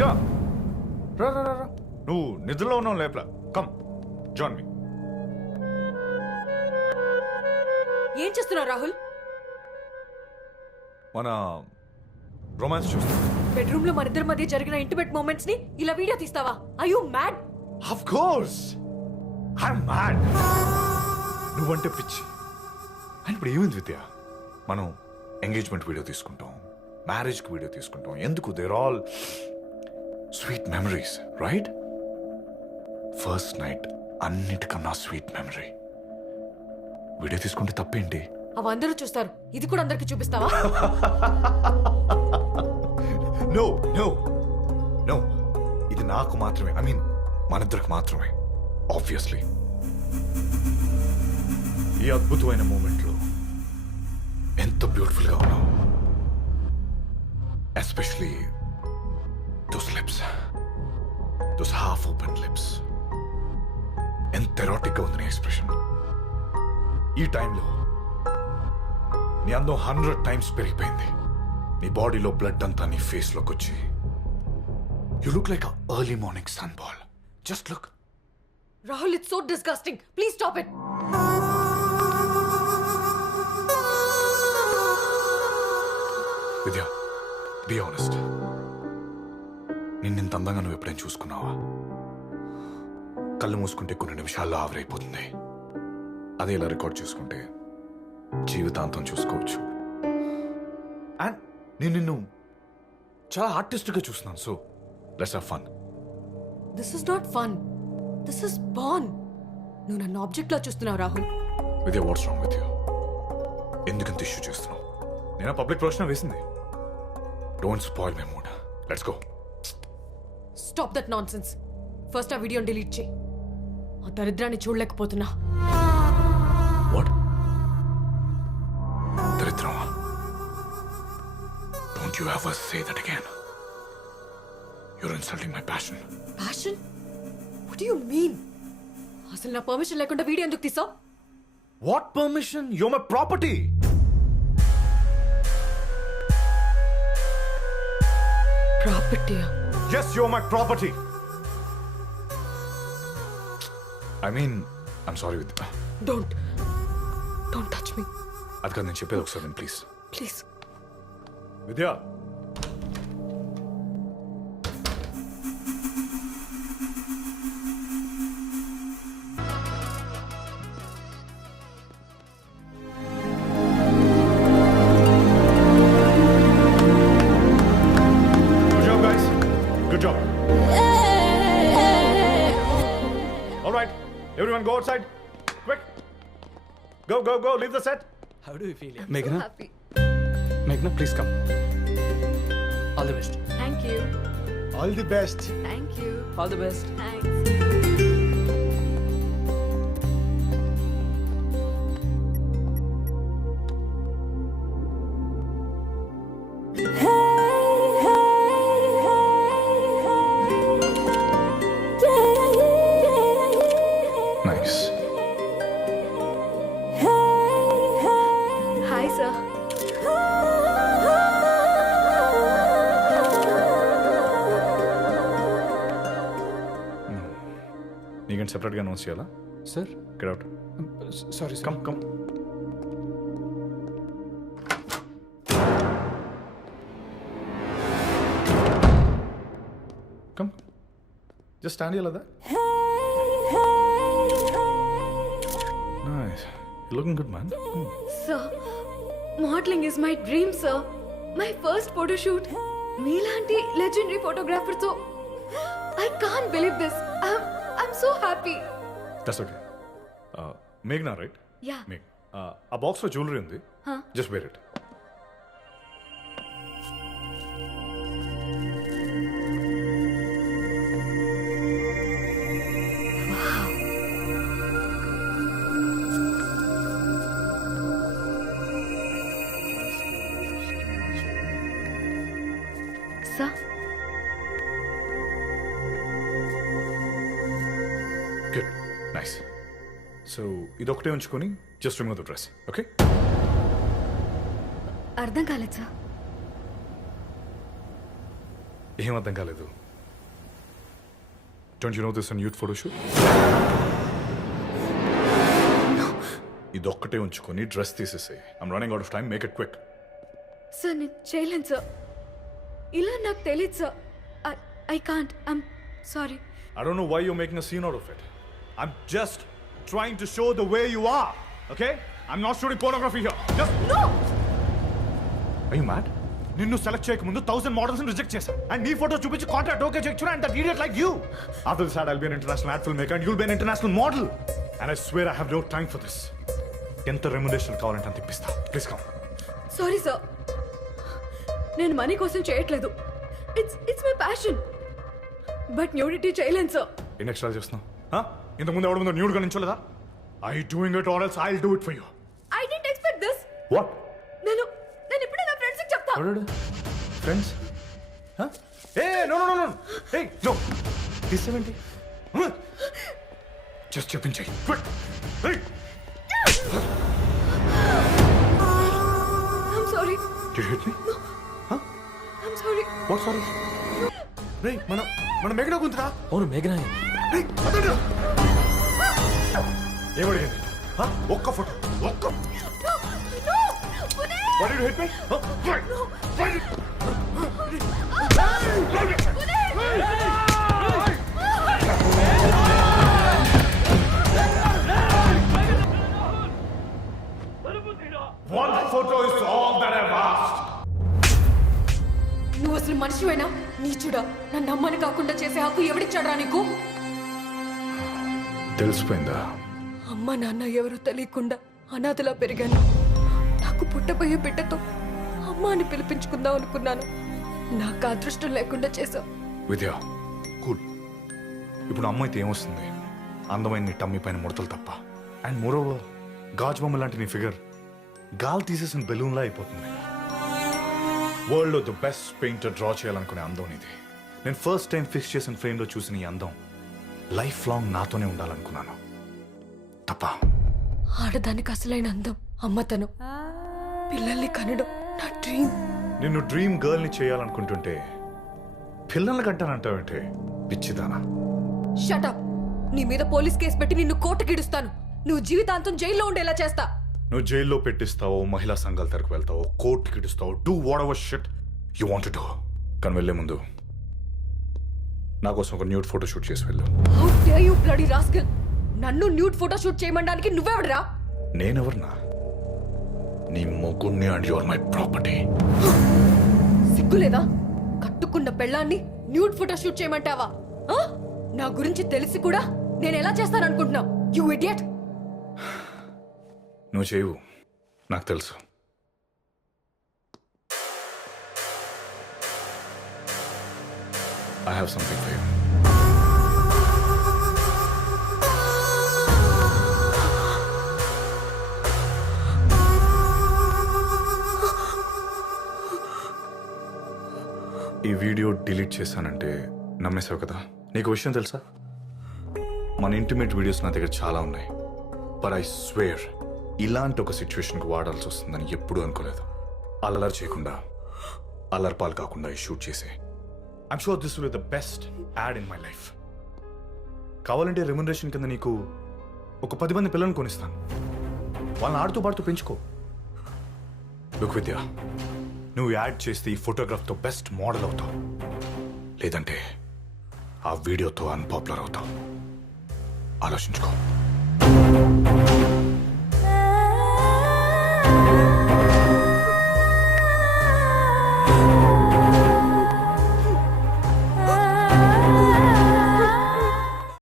పూజ రా రా రా రా. నువ్వు నిద్రలో ఉన్నావు లేపలా. Come join me. ఏం చేస్తున్నావు రాహుల్? మన రొమాన్స్ చూస్తాం. బెడ్రూమ్ లో మన ఇద్దరి మధ్య జరిగిన ఇంటిమేట్ మూమెంట్స్ ని ఇలా వీడియో తీస్తావా? Are you mad? Of course I'm mad. నువ్వంటే పిచ్చి. అండ్ ఇప్పుడు ఏమైంది విద్య? మనం ఎంగేజ్మెంట్ వీడియో తీసుకుంటాం, మ్యారేజ్కి వీడియో తీసుకుంటాం. ఎందుకు? There all sweet memories, right? First night అన్నిటికన్నా స్వీట్ మెమరీ. వీడియో తీసుకుంటే తప్పేంటి? అవి అందరూ చూస్తారు, ఇది కూడా అందరికి చూపిస్తావా? నో నో నో, ఇది నాకు మాత్రమే. ఐ మీన్ మనిద్దరికి మాత్రమే. ఆబ్వియస్లీ ఈ అద్భుతమైన మూమెంట్లో ఎంత బ్యూటిఫుల్ గా ఉన్నావు. Especially those lips, those half open lips. ఎంత ఎరోటిక్ గా ఉంది నీ ఎక్స్ప్రెషన్. ఈ టైంలో నీ అందం 100 times పెరిగిపోయింది. నీ బాడీలో బ్లడ్ అంతా నీ ఫేస్ లోకి వచ్చి you look like early morning sun ball. Just look. Rahul, it's so disgusting. Please stop it. Vidya, be honest. నిన్నింత అందంగా నువ్వు ఎప్పుడైనా చూసుకున్నావా? కళ్ళు మూసుకుంటే కొన్ని నిమిషాల్లో ఆవిరైపోతుంది. అదే ఇలా రికార్డ్ చేసుకుంటే జీవితాంతం చూసుకోవచ్చు. అండ్ నేను నిన్ను చాలా ఆర్టిస్ట్గా చూస్తున్నాను. So let's have fun. This is not fun, this is బాన్. నువ్వు నన్ను ఆబ్జెక్ట్ లా చూస్తున్నావు Rahul. Vidya, what's wrong with you? ఎందుకంత ఇష్యూ చేస్తున్నావు? నేను పబ్లిక్ ప్రొఫెషన్ వేసింది. Don't spoil my mood. Let's go. Stop that nonsense. First ఆ వీడియోని డిలీట్ చేయి. ఆ దరిద్రాన్ని చూడలేకపోతున్నా. వాట్? దరిద్రమా? Don't you ever say that again. You're insulting my passion. Passion? What do you mean? అసలు నా పర్మిషన్ లేకుండా వీడియో ఎందుకు తీసావు? What permission? You're my property. ప్రాపర్టీయా? Yes, you're my property. I mean, I'm sorry with that. Don't touch me. అది కాదు నేను చెప్పేది ఒకసారి please. Please. Vidya, good job guys, good job. All right, everyone go outside, quick. Go, leave the set. How do you feel? Meghna? Happy. Meghna, please come. All the best. Thank you. All the best. Thank you. All the best. Thanks. Nice. Hi, sir. నీకంటే సెపరేట్గా announce చేయాలా? Sir? Get out. Sorry, sir. Come. Come. Just stand here like that. Nice. You're looking good, man. Sir, modeling is my dream, sir. My first photo shoot. మీలాంటి legendary photographer తో I can't believe this. I'm so happy. That's okay. Meghna, right? Yeah. Meg. ఆ బాక్స్లో jewellery ఉంది. Huh? Just wear it. Sir? Good. Nice. So, ఇదొకటే ఉంచుకొని just remove the dress. Okay? అర్థం కాలేదు sir. ఏం అర్థం కాలేదు? Don't you know this is a nude photo shoot? ఇదొక్కటే ఉంచుకొని డ్రెస్ తీసేసాయి. I'm running out of time. Make it quick. Sir నేను చేయలేను సార్. ఇలా నాకు తెలియదు sir. I can't. I'm sorry. I don't know why you're making a scene out of it. I'm just trying to show the way you are. Okay? I'm not shooting pornography here. Just No! Are you mad? నిన్ను select చేయకముందు 1000 models reject చేశా and నీ photo చూపించి contract okay చేయొచ్చు and that idiot like you after this I'll be an international ad film maker and you'll be an international model and I swear I have no time for this. ఎంత remuneration కావాలంటే అంత ఇప్పిస్తా. Please come. Sorry sir. నేను money కోసం చేయట్లేదు. It's my passion. But nudity చేయలేను సార్. ఎన్ని ఎక్స్ట్రా చేస్తున్నావు? ఇంతకుముందు ఎవరి ముందు న్యూడ్గా నించోలేదా? I doing it or else I'll do it for you. I didn't expect this. What? నేను ఇప్పుడే నా ఫ్రెండ్స్కి చెప్తా. ఫ్రెండ్స్? ఏ నో నో నో. ఏ నో. దిస్ ఏంటి? జస్ట్ చెప్పించేయి. క్విక్. ఏ I'm sorry. Did you hit me? I'm sorry. What sorry? రేయ్ మన మేఘనా గుంతురా? అవును మేఘనా. రేయ్ అదడు. ఏమడిగింది? ఒక్క ఫోటో. ఒక్క. No! Pune! Why did you hit me? Why? Why did... One photo is all that I've asked. నువ్వు అసలు మనిషివేనా? నీచుడా. నన్ను అమ్మని కాకుండా చేసే హక్కు ఎవడిచ్చాడా నీకు? తెలిసిపోయిందా? అమ్మ నాన్న ఎవరో తెలియకుండా అనాథలా పెరిగాను. నాకు పుట్టబోయే బిడ్డతో అమ్మ అని పిలిపించుకుందాం అనుకున్నాను. నాకు అదృష్టం లేకుండా చేశావు. విద్య కూల్. ఇప్పుడు అమ్మ అయితే ఏమొస్తుంది? అందమైన నీ టమ్మీ పైన ముడతలు తప్ప. అండ్ మోరోవర్ గాజు బొమ్మ లాంటి నీ ఫిగర్ గాలి తీసేసిన బెలూన్లా అయిపోతుంది. వరల్డ్ లో ది బెస్ట్ పెయింటర్ డ్రా చేయాలనుకునే అందం ఇది. నేను ఫస్ట్ టైం ఫిక్స్ చేసిన ఫ్రేమ్ లో చూసిన ఈ అందం లైఫ్ లాంగ్ నాతోనే ఉండాలనుకున్నాను. తప్ప ఆడదానికి అసలైన అందం అమ్మతనం. పిల్లల్ని కనడం నా డ్రీమ్. నిన్ను డ్రీమ్ గర్ల్ ని చేయాలనుకుంటుంటే పిల్లల్ని కంటానంటావంటే పిచ్చిదానా? షటప్. నీ మీద పోలీస్ కేసు పెట్టి నిన్ను కోర్టుకి ఇడుస్తాను. నువ్వు జీవితాంతం జైల్లో ఉండేలా చేస్తా. నువ్వు జైల్లో పెట్టిస్తావో, మహిళా సంఘాల తరకు వెళ్తావో, కోర్టుకి ఇడుస్తావో, do whatever shit you want to do. కానీ వెళ్లే ముందు నా కోసం ఒక న్యూడ్ ఫోటో షూట్ చేసి వెళ్ళు. How dare you bloody rascal. నన్ను న్యూడ్ ఫోటో షూట్ చేయమనడానికి నువ్వెవడరా? నేనెవర్నా? నీ మొగుణ్ణి and you are my property. సిగ్గులేదా? కట్టుకున్న పెళ్ళాన్ని న్యూడ్ ఫోటో షూట్ చేయమంటావా? నా గురించి తెలిసి కూడా నేను ఎలా చేస్తాననుకుంటున్నావు? You idiot. నువ్వు చేయవు, నాకు తెలుసు. I have something for you. ఈ వీడియో డిలీట్ చేశానంటే నమ్మేశావు కదా? నీకు విషయం తెలుసా? మన ఇంటిమేట్ వీడియోస్ నా దగ్గర చాలా ఉన్నాయి. బట్ ఐ స్వేర్ ఇలాంటి ఒక సిచ్యువేషన్కి వాడాల్సి వస్తుందని ఎప్పుడూ అనుకోలేదు. అల్లరి చేయకుండా, అల్లరిపాలు కాకుండా ఈ షూట్ చేసే. I'm sure this will be the best add in my life. కావాలంటే రెమ్యునరేషన్ కింద నీకు ఒక 10 మంది పిల్లల్ని కొనిస్తాను. వాళ్ళని ఆడుతూ పాడుతూ పెంచుకో. లుక్ విద్య, నువ్వు యాడ్ చేస్తే ఈ ఫోటోగ్రాఫ్తో బెస్ట్ మోడల్ అవుతావు. లేదంటే ఆ వీడియోతో అన్పాపులర్ అవుతావు. ఆలోచించుకో.